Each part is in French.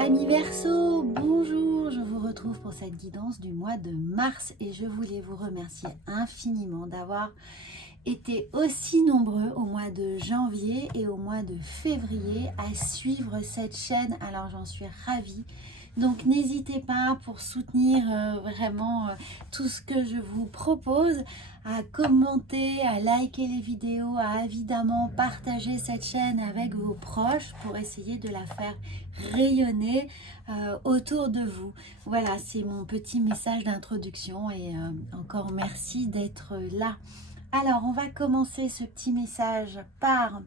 Amis Verseau, bonjour, je vous retrouve pour cette guidance du mois de mars et je voulais vous remercier infiniment d'avoir été aussi nombreux au mois de janvier et au mois de février à suivre cette chaîne. Alors j'en suis ravie. Donc n'hésitez pas pour soutenir vraiment tout ce que je vous propose, à commenter, à liker les vidéos, à évidemment partager cette chaîne avec vos proches pour essayer de la faire rayonner autour de vous. Voilà, c'est mon petit message d'introduction et encore merci d'être là. Alors, on va commencer ce petit message par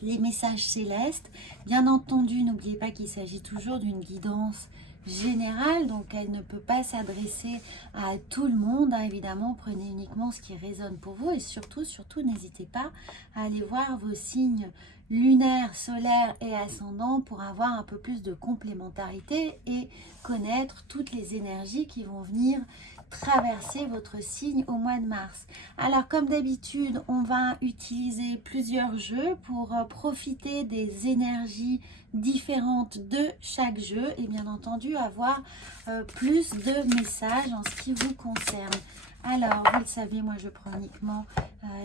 les messages célestes. Bien entendu, n'oubliez pas qu'il s'agit toujours d'une guidance générale, donc elle ne peut pas s'adresser à tout le monde, hein. Évidemment, prenez uniquement ce qui résonne pour vous et surtout, n'hésitez pas à aller voir vos signes lunaires, solaires et ascendants pour avoir un peu plus de complémentarité et connaître toutes les énergies qui vont venir traverser votre signe au mois de mars. Alors comme d'habitude, on va utiliser plusieurs jeux pour profiter des énergies différentes de chaque jeu et bien entendu avoir plus de messages en ce qui vous concerne. Alors, vous le savez, moi je prends uniquement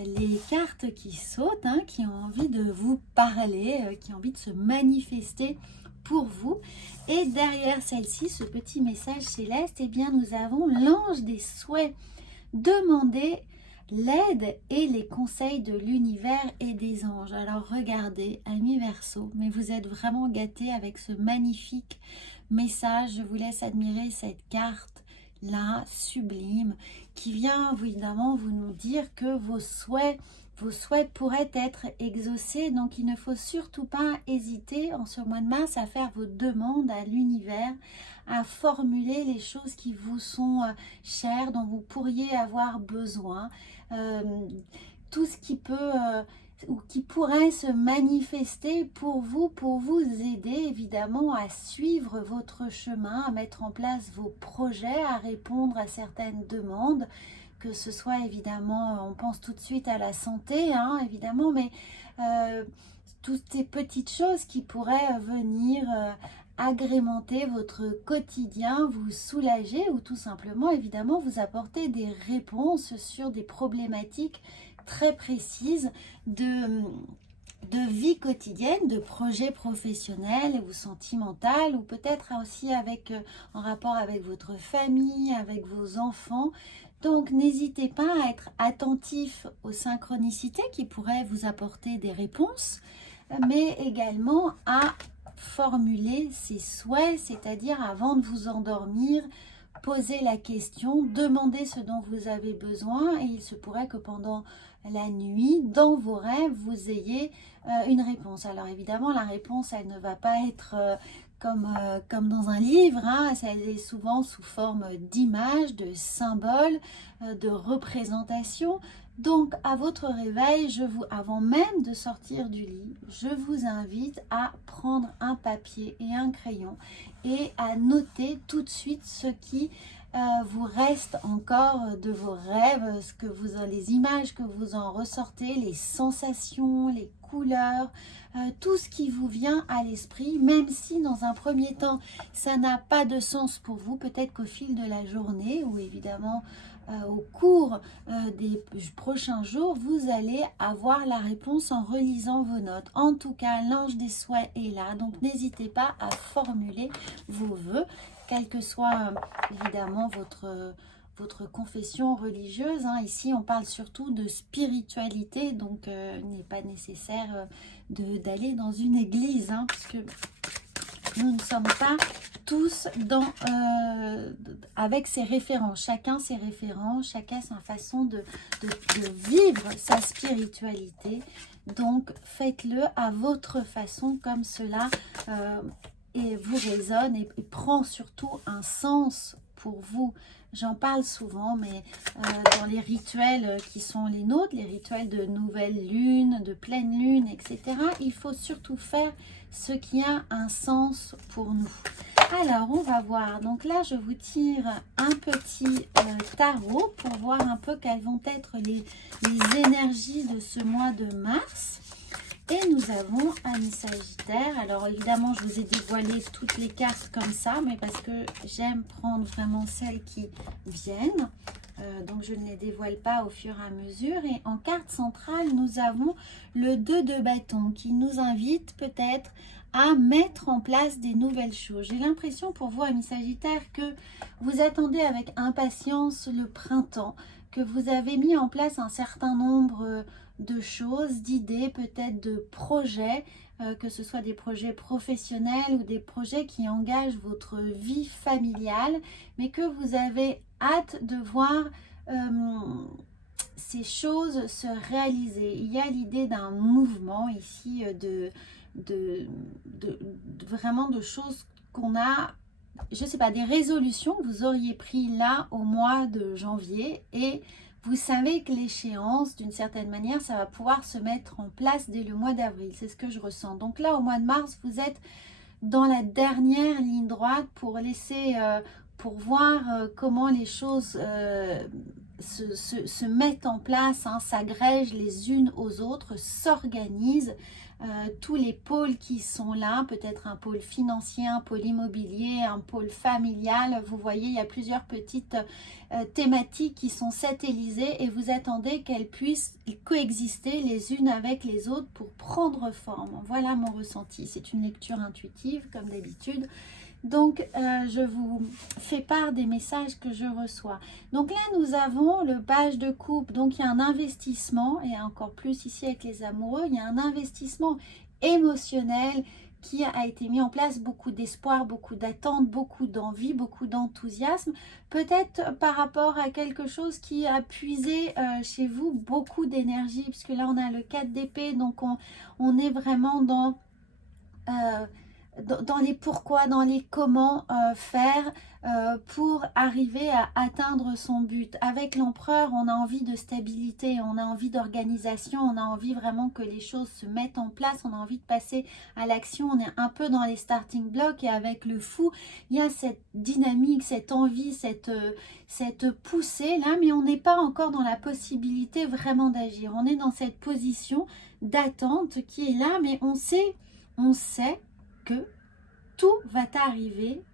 les cartes qui sautent, hein, qui ont envie de vous parler, qui ont envie de se manifester pour vous. Et derrière celle-ci, ce petit message céleste, eh bien nous avons l'ange des souhaits. Demandez l'aide et les conseils de l'univers et des anges. Alors regardez, amis Verseau, mais vous êtes vraiment gâtés avec ce magnifique message. Je vous laisse admirer cette carte là, sublime, qui vient évidemment vous nous dire que vos souhaits pourraient être exaucés. Donc il ne faut surtout pas hésiter en ce mois de mars à faire vos demandes à l'univers, à formuler les choses qui vous sont chères, dont vous pourriez avoir besoin. Tout ce qui peut ou qui pourrait se manifester pour vous aider évidemment à suivre votre chemin, à mettre en place vos projets, à répondre à certaines demandes, que ce soit évidemment, on pense tout de suite à la santé, hein, évidemment, mais toutes ces petites choses qui pourraient venir agrémenter votre quotidien, vous soulager ou tout simplement évidemment vous apporter des réponses sur des problématiques très précises de vie quotidienne, de projets professionnels ou sentimental, ou peut-être aussi avec en rapport avec votre famille, avec vos enfants. Donc n'hésitez pas à être attentif aux synchronicités qui pourraient vous apporter des réponses, mais également à formuler ses souhaits, c'est-à-dire avant de vous endormir, posez la question, demandez ce dont vous avez besoin et il se pourrait que pendant la nuit, dans vos rêves, vous ayez une réponse. Alors évidemment, la réponse, elle ne va pas être comme dans un livre, hein. Elle est souvent sous forme d'images, de symboles, de représentations. Donc à votre réveil, avant même de sortir du lit, je vous invite à prendre un papier et un crayon et à noter tout de suite ce qui vous reste encore de vos rêves, les images que vous en ressortez, les sensations, les couleurs, tout ce qui vous vient à l'esprit, même si dans un premier temps ça n'a pas de sens pour vous, peut-être qu'au fil de la journée ou évidemment au cours des prochains jours, vous allez avoir la réponse en relisant vos notes. En tout cas, l'ange des souhaits est là, donc n'hésitez pas à formuler vos vœux, quelle que soit évidemment votre confession religieuse, hein. Ici, on parle surtout de spiritualité, donc il n'est pas nécessaire d'aller dans une église, hein, puisque nous ne sommes pas tous avec ses références, chacun ses références, chacun sa façon de vivre sa spiritualité. Donc faites-le à votre façon, comme cela et vous résonne et prend surtout un sens pour vous. J'en parle souvent, mais dans les rituels qui sont les nôtres, les rituels de nouvelle lune, de pleine lune, etc., il faut surtout faire ce qui a un sens pour nous. Alors, on va voir. Donc là, je vous tire un petit tarot pour voir un peu quelles vont être les énergies de ce mois de mars. Et nous avons Amis Sagittaire. Alors évidemment, je vous ai dévoilé toutes les cartes comme ça, mais parce que j'aime prendre vraiment celles qui viennent. Donc je ne les dévoile pas au fur et à mesure. Et en carte centrale, nous avons le 2 de bâton qui nous invite peut-être à mettre en place des nouvelles choses. J'ai l'impression pour vous, Amis Sagittaire, que vous attendez avec impatience le printemps, que vous avez mis en place un certain nombre de choses, d'idées, peut-être de projets, que ce soit des projets professionnels ou des projets qui engagent votre vie familiale, mais que vous avez hâte de voir ces choses se réaliser. Il y a l'idée d'un mouvement ici vraiment de choses qu'on a, je sais pas, des résolutions que vous auriez pris là au mois de janvier, et vous savez que l'échéance, d'une certaine manière, ça va pouvoir se mettre en place dès le mois d'avril. C'est ce que je ressens. Donc là, au mois de mars, vous êtes dans la dernière ligne droite pour laisser, pour voir comment les choses se mettent en place, hein, s'agrègent les unes aux autres, s'organisent. Tous les pôles qui sont là, peut-être un pôle financier, un pôle immobilier, un pôle familial. Vous voyez, il y a plusieurs petites thématiques qui sont satellisées et vous attendez qu'elles puissent coexister les unes avec les autres pour prendre forme. Voilà mon ressenti. C'est une lecture intuitive comme d'habitude. Donc, je vous fais part des messages que je reçois. Donc là, nous avons le page de coupe. Donc, il y a un investissement, et encore plus ici avec les amoureux, il y a un investissement émotionnel qui a été mis en place, beaucoup d'espoir, beaucoup d'attente, beaucoup d'envie, beaucoup d'enthousiasme. Peut-être par rapport à quelque chose qui a puisé chez vous beaucoup d'énergie, puisque là, on a le 4 d'épée, donc on est vraiment dans les pourquoi, dans les comment faire pour arriver à atteindre son but. Avec l'empereur, on a envie de stabilité, on a envie d'organisation, on a envie vraiment que les choses se mettent en place, on a envie de passer à l'action, on est un peu dans les starting blocks, et avec le fou, il y a cette dynamique, cette envie, cette poussée là, mais on n'est pas encore dans la possibilité vraiment d'agir. On est dans cette position d'attente qui est là, mais on sait que tout va t'arriver,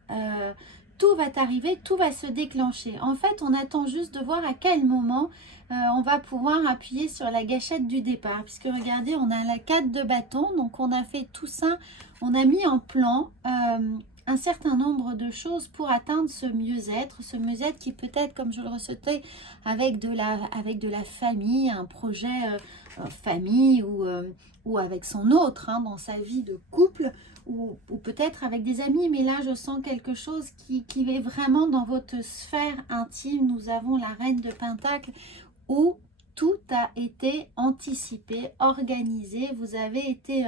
tout va se déclencher. En fait, on attend juste de voir à quel moment on va pouvoir appuyer sur la gâchette du départ. Puisque regardez, on a la 4 de bâton, donc on a fait tout ça, on a mis en plan un certain nombre de choses pour atteindre ce mieux-être qui peut-être, comme je le ressentais, avec de la famille, un projet famille ou avec son autre, hein, dans sa vie de couple, ou peut-être avec des amis, mais là je sens quelque chose qui est vraiment dans votre sphère intime. Nous avons la reine de Pentacle où tout a été anticipé, organisé. Vous avez été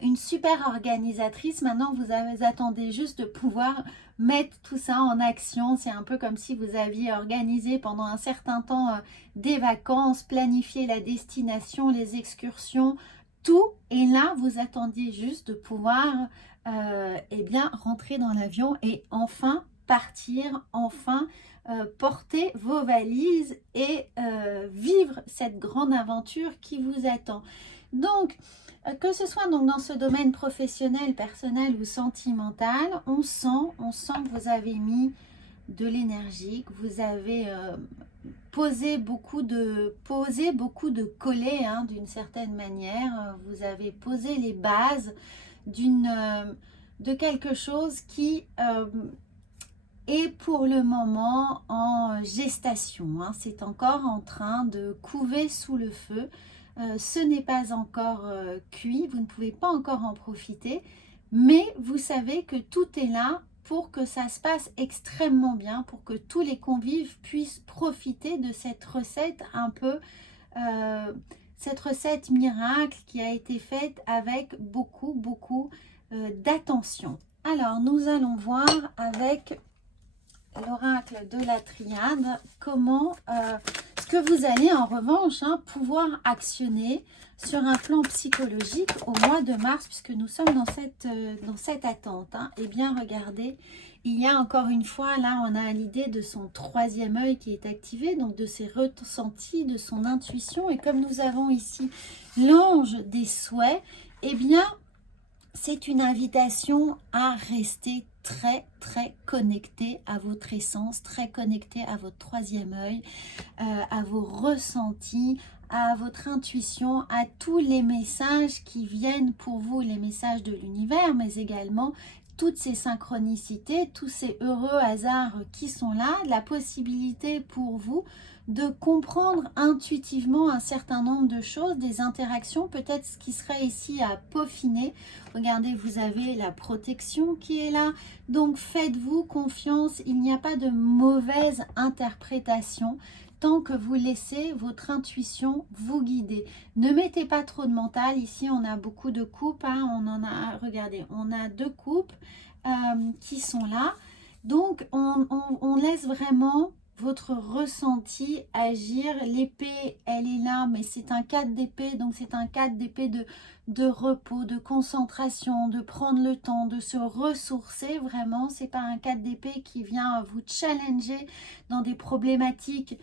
une super organisatrice. Maintenant vous attendez juste de pouvoir mettre tout ça en action. C'est un peu comme si vous aviez organisé pendant un certain temps des vacances, planifié la destination, les excursions, tout, et là vous attendiez juste de pouvoir eh bien rentrer dans l'avion et enfin partir, enfin porter vos valises et vivre cette grande aventure qui vous attend. Donc que ce soit donc dans ce domaine professionnel, personnel ou sentimental, on sent que vous avez mis de l'énergie, que vous avez posé beaucoup de collets, hein, d'une certaine manière. Vous avez posé les bases de quelque chose qui est pour le moment en gestation, hein. C'est encore en train de couver sous le feu. Ce n'est pas encore cuit, vous ne pouvez pas encore en profiter, mais vous savez que tout est là pour que ça se passe extrêmement bien, pour que tous les convives puissent profiter de cette recette un peu, cette recette miracle qui a été faite avec beaucoup d'attention. Alors nous allons voir avec l'oracle de la triade comment que vous allez en revanche pouvoir actionner sur un plan psychologique au mois de mars, puisque nous sommes dans cette attente. Eh bien, regardez, il y a encore une fois, là, on a l'idée de son troisième œil qui est activé, donc de ses ressentis, de son intuition. Et comme nous avons ici l'ange des souhaits, eh bien, c'est une invitation à rester très connecté à votre essence, très connecté à votre troisième œil, à vos ressentis, à votre intuition, à tous les messages qui viennent pour vous, les messages de l'univers, mais également toutes ces synchronicités, tous ces heureux hasards qui sont là, la possibilité pour vous de comprendre intuitivement un certain nombre de choses, des interactions, peut-être ce qui serait ici à peaufiner. Regardez, vous avez la protection qui est là, donc faites-vous confiance, il n'y a pas de mauvaise interprétation tant que vous laissez votre intuition vous guider. Ne mettez pas trop de mental, ici on a beaucoup de coupes, on en a, regardez, on a 2 coupes qui sont là, donc on laisse vraiment votre ressenti agir. L'épée, elle est là, mais c'est un 4 d'épée, donc c'est un 4 d'épée de repos, de concentration, de prendre le temps, de se ressourcer vraiment. C'est pas un 4 d'épée qui vient vous challenger dans des problématiques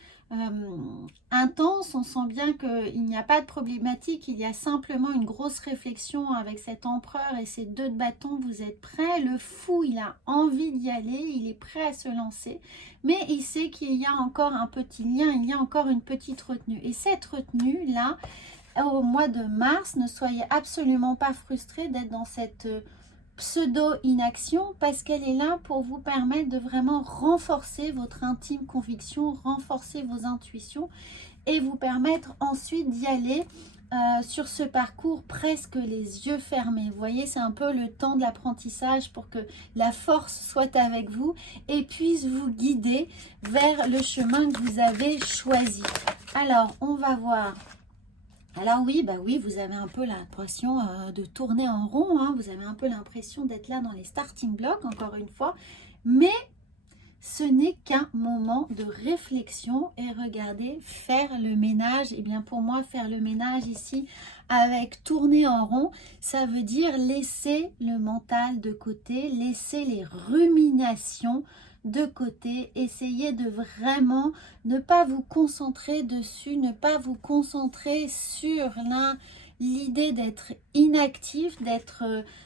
intenses. On sent bien qu'il n'y a pas de problématique, il y a simplement une grosse réflexion avec cet empereur et ces 2 de bâton. Vous êtes prêt, le fou, il a envie d'y aller, il est prêt à se lancer, mais il sait qu'il y a encore un petit lien, il y a encore une petite retenue. Et cette retenue là, au mois de mars, ne soyez absolument pas frustrés d'être dans cette pseudo-inaction, parce qu'elle est là pour vous permettre de vraiment renforcer votre intime conviction, renforcer vos intuitions et vous permettre ensuite d'y aller sur ce parcours presque les yeux fermés. Vous voyez, c'est un peu le temps de l'apprentissage pour que la force soit avec vous et puisse vous guider vers le chemin que vous avez choisi. Alors, on va voir. Alors oui, bah oui, vous avez un peu l'impression de tourner en rond, vous avez un peu l'impression d'être là dans les starting blocks, encore une fois, mais ce n'est qu'un moment de réflexion. Et regardez, faire le ménage, et bien pour moi, faire le ménage ici avec tourner en rond, ça veut dire laisser le mental de côté, laisser les ruminations de côté, essayez de vraiment ne pas vous concentrer dessus, ne pas vous concentrer sur l'idée d'être inactif, d'être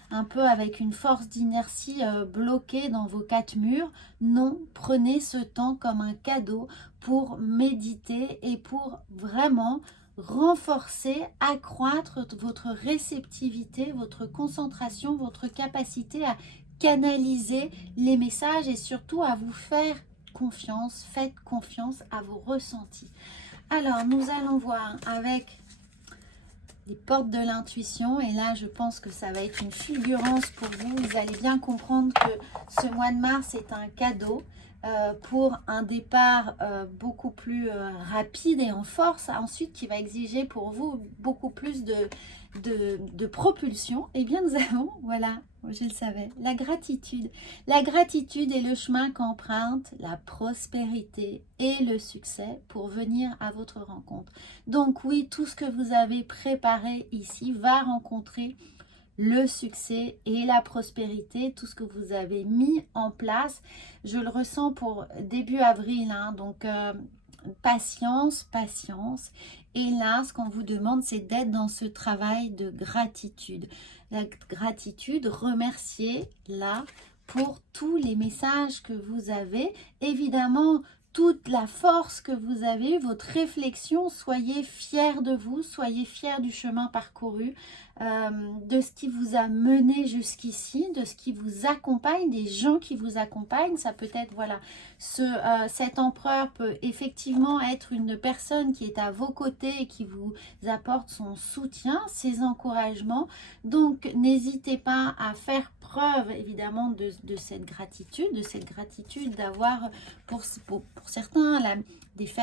un peu avec une force d'inertie bloquée dans vos 4 murs. Non, prenez ce temps comme un cadeau pour méditer et pour vraiment renforcer, accroître votre réceptivité, votre concentration, votre capacité à canaliser les messages et surtout à vous faire confiance. Faites confiance à vos ressentis. Alors, nous allons voir avec les portes de l'intuition. Et là, je pense que ça va être une fulgurance pour vous. Vous allez bien comprendre que ce mois de mars est un cadeau pour un départ beaucoup plus rapide et en force. Ensuite, qui va exiger pour vous beaucoup plus de propulsion. Et bien, nous avons, voilà, je le savais, la gratitude. La gratitude est le chemin qu'emprunte la prospérité et le succès pour venir à votre rencontre. Donc oui, tout ce que vous avez préparé ici va rencontrer le succès et la prospérité, tout ce que vous avez mis en place. Je le ressens pour début avril, donc patience, patience. Et là, ce qu'on vous demande, c'est d'être dans ce travail de gratitude. La gratitude, remercier là pour tous les messages que vous avez. Évidemment, toute la force que vous avez, votre réflexion, soyez fiers de vous, soyez fiers du chemin parcouru, de ce qui vous a mené jusqu'ici, de ce qui vous accompagne, des gens qui vous accompagnent. Ça peut être, voilà, cet empereur peut effectivement être une personne qui est à vos côtés et qui vous apporte son soutien, ses encouragements. Donc, n'hésitez pas à faire preuve, évidemment, de cette gratitude d'avoir, pour certains,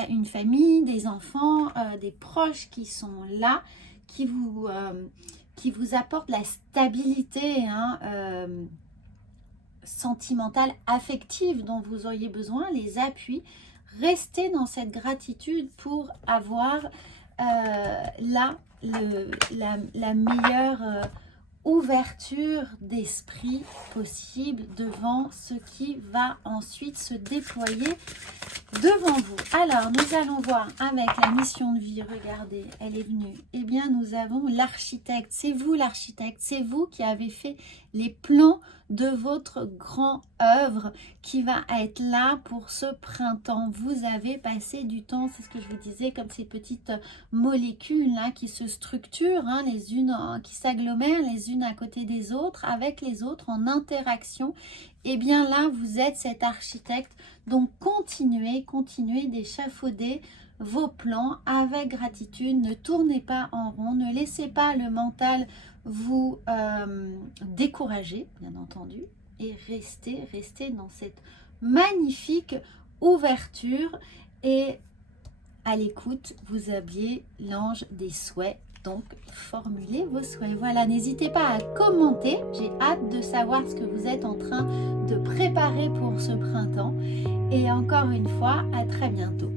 une famille, des enfants, des proches qui sont là, qui vous apportent la stabilité sentimentale, affective dont vous auriez besoin, les appuis. restez dans cette gratitude pour avoir la meilleure ouverture d'esprit possible devant ce qui va ensuite se déployer devant vous. Alors, nous allons voir avec la mission de vie, regardez, elle est venue. Eh bien, nous avons l'architecte. C'est vous l'architecte, c'est vous qui avez fait les plans de votre grand œuvre qui va être là pour ce printemps. Vous avez passé du temps, c'est ce que je vous disais, comme ces petites molécules là qui se structurent, hein, les unes qui s'agglomèrent les unes à côté des autres, avec les autres en interaction. Et bien là, vous êtes cet architecte. Donc, continuez d'échafauder vos plans avec gratitude. Ne tournez pas en rond, ne laissez pas le mental vous décourager, bien entendu. Et restez dans cette magnifique ouverture. Et à l'écoute, vous aviez l'ange des souhaits. Donc, formulez vos souhaits. Voilà, n'hésitez pas à commenter. J'ai hâte de savoir ce que vous êtes en train de préparer pour ce printemps. Et encore une fois, à très bientôt.